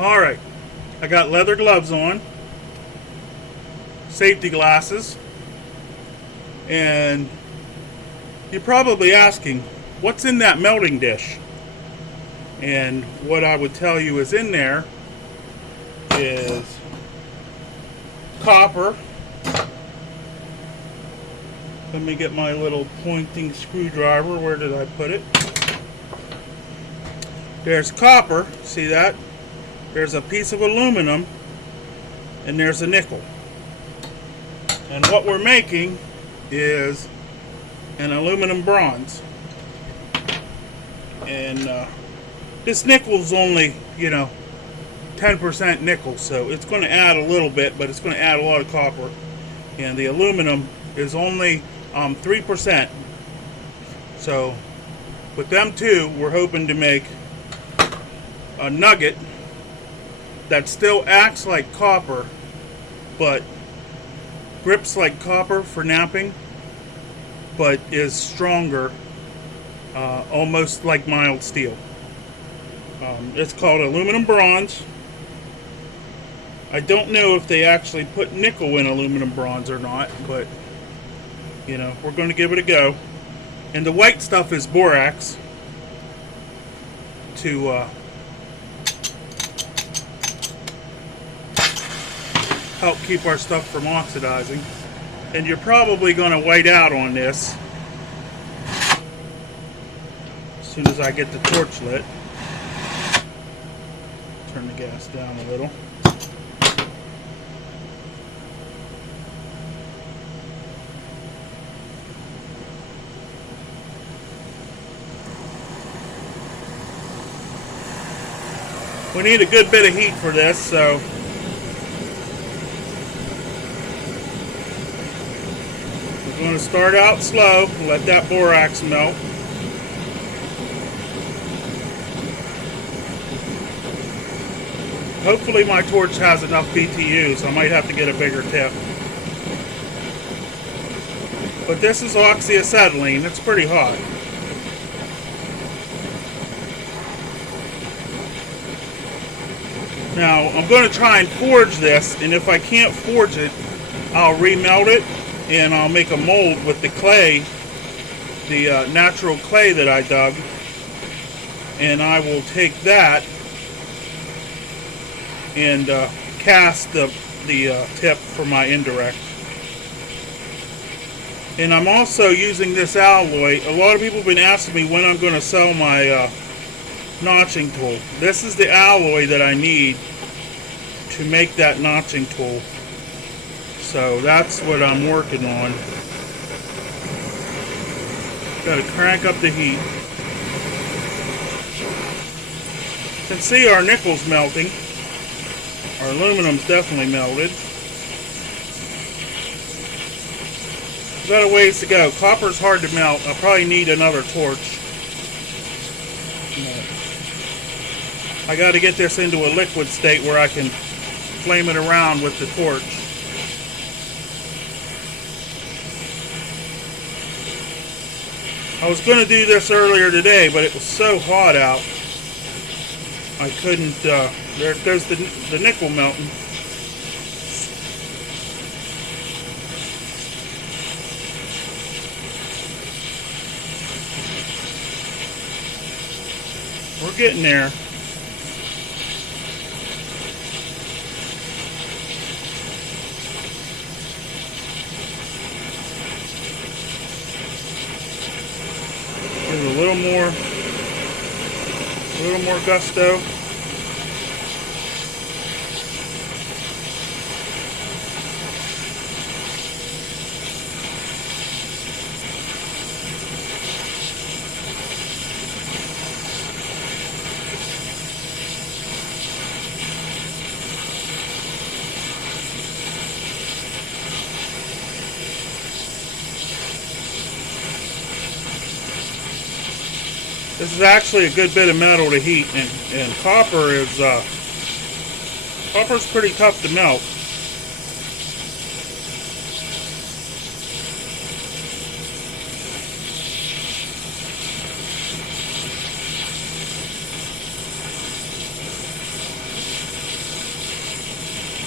Alright, I got leather gloves on, safety glasses, and you're probably asking, what's in that melting dish? And what I would tell you is in there is copper. Let me get my little pointing screwdriver. Where did I put it? There's copper, see that? There's a piece of aluminum, and there's a nickel. And what we're making is an aluminum bronze. And this nickel's only, 10% nickel, so it's going to add a little bit, but it's going to add a lot of copper. And the aluminum is only 3%. So with them two, we're hoping to make a nugget that still acts like copper, but grips like copper for knapping, but is stronger, almost like mild steel. It's called aluminum bronze. I don't know if they actually put nickel in aluminum bronze or not, but we're going to give it a go. And the white stuff is borax to help keep our stuff from oxidizing. And you're probably going to white out on this as soon as I get the torch lit. Turn the gas down a little. We need a good bit of heat for this, so we're going to start out slow, let that borax melt. Hopefully my torch has enough BTUs. I might have to get a bigger tip. But this is oxyacetylene. It's pretty hot. Now, I'm going to try and forge this, and if I can't forge it, I'll remelt it, and I'll make a mold with the clay, the natural clay that I dug, and I will take that and cast the tip for my indirect. And I'm also using this alloy. A lot of people have been asking me when I'm going to sell my notching tool. This is the alloy that I need to make that notching tool. So that's what I'm working on. Got to crank up the heat. You can see our nickel's melting. Our aluminum's definitely melted. We've got a ways to go. Copper's hard to melt. I'll probably need another torch. I got to get this into a liquid state where I can flame it around with the torch. I was going to do this earlier today, but it was so hot out, I couldn't. There's the nickel melting. We're getting there. Give it a little more gusto. This is actually a good bit of metal to heat, and copper's pretty tough to melt.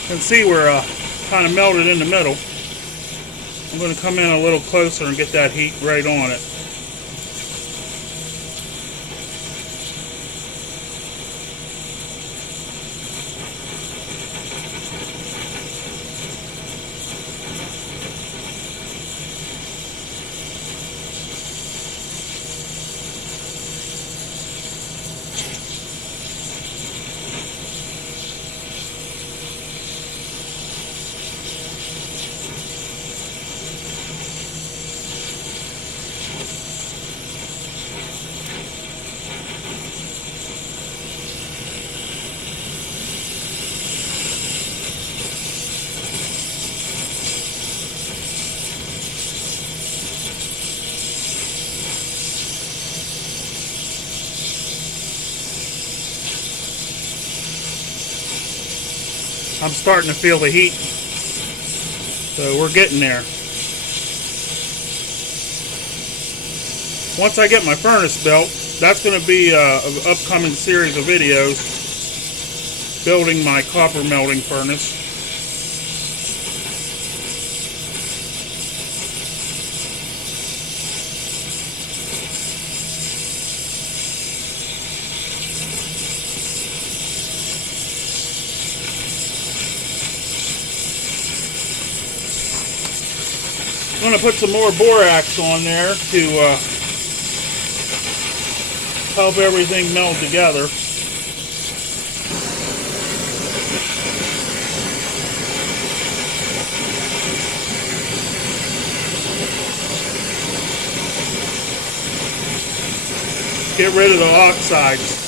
You can see we're kind of melted in the middle. I'm going to come in a little closer and get that heat right on it. I'm starting to feel the heat, so we're getting there. Once I get my furnace built, that's going to be an upcoming series of videos building my copper melting furnace. I'm going to put some more borax on there to help everything meld together. Get rid of the oxides.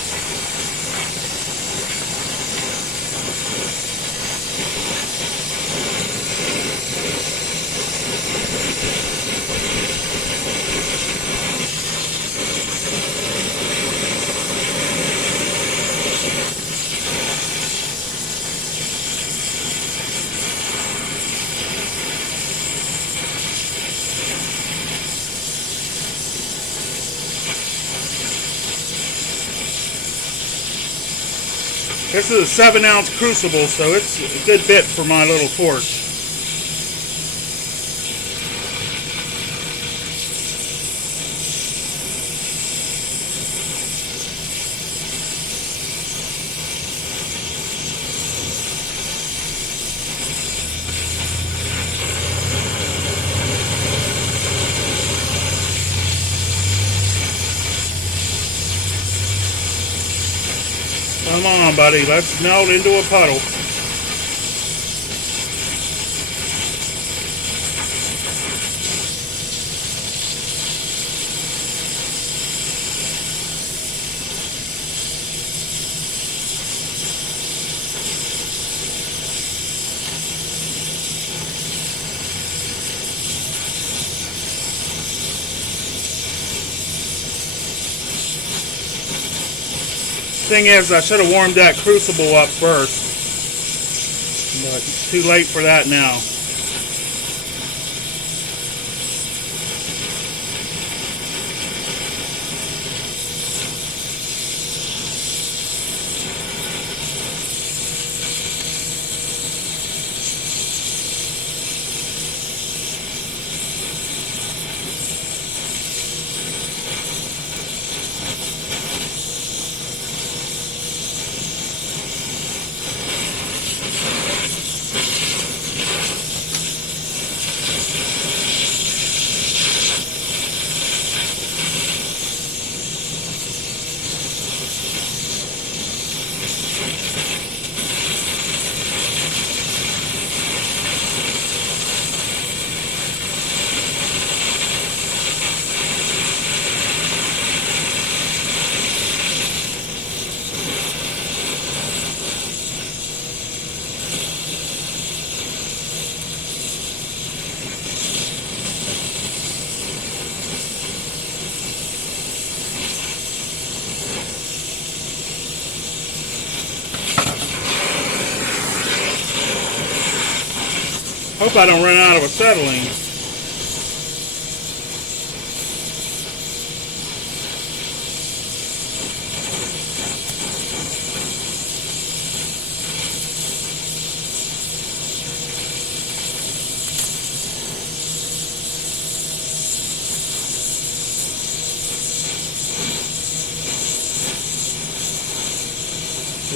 This is a 7-ounce crucible, so it's a good bit for my little torch. Come on, buddy, let's melt into a puddle. Thing is, I should have warmed that crucible up first, but it's too late for that now. Hope I don't run out of acetylene.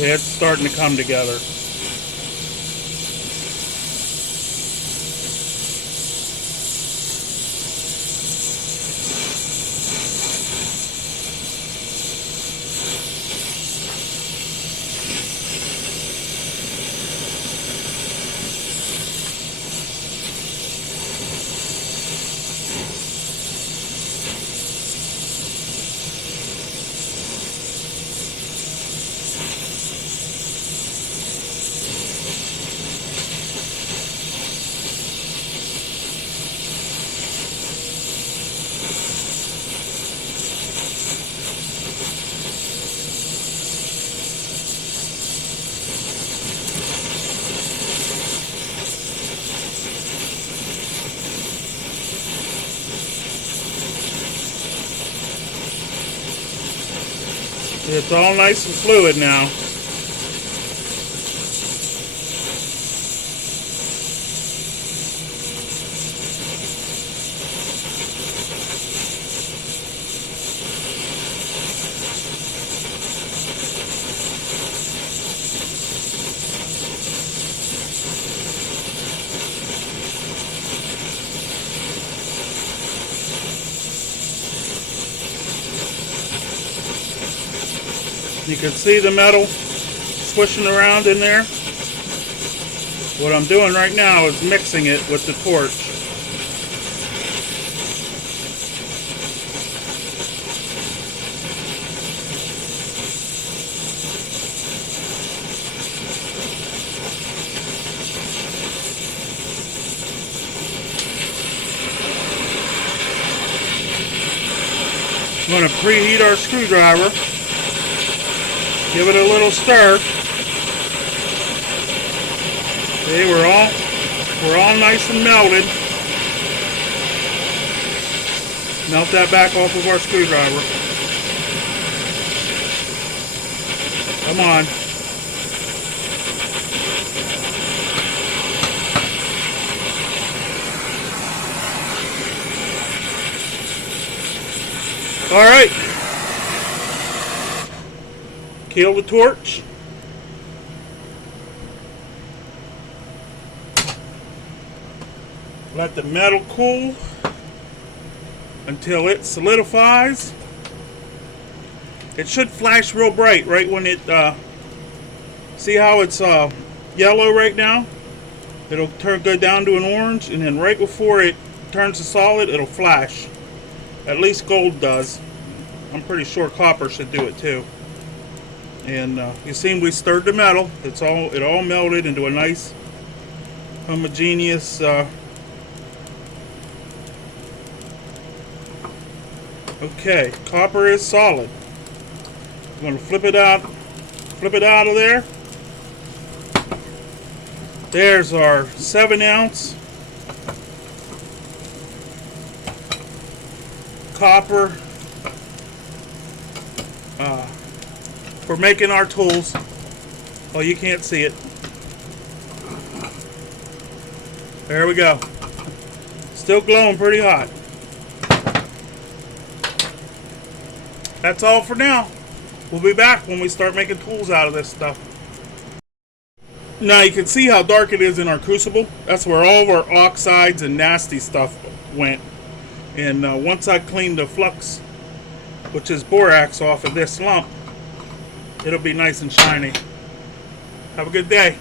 It's starting to come together. It's all nice and fluid now. You can see the metal swishing around in there. What I'm doing right now is mixing it with the torch. I'm going to preheat our screwdriver. Give it a little stir. See, we're all nice and melted. Melt that back off of our screwdriver. Come on. All right. Kill the torch. Let the metal cool until it solidifies. It should flash real bright right when it, see how it's yellow right now? It'll go down to an orange, and then right before it turns to solid, it'll flash. At least gold does. I'm pretty sure copper should do it too. And you see we stirred the metal. It all melted into a nice homogeneous okay, copper is solid. I'm going to flip it out of there. There's our 7-ounce copper for making our tools. Oh, you can't see it. There we go. Still glowing pretty hot. That's all for now. We'll be back when we start making tools out of this stuff. Now you can see how dark it is in our crucible. That's where all of our oxides and nasty stuff went. And once I clean the flux, which is borax, off of this lump, it'll be nice and shiny. Have a good day.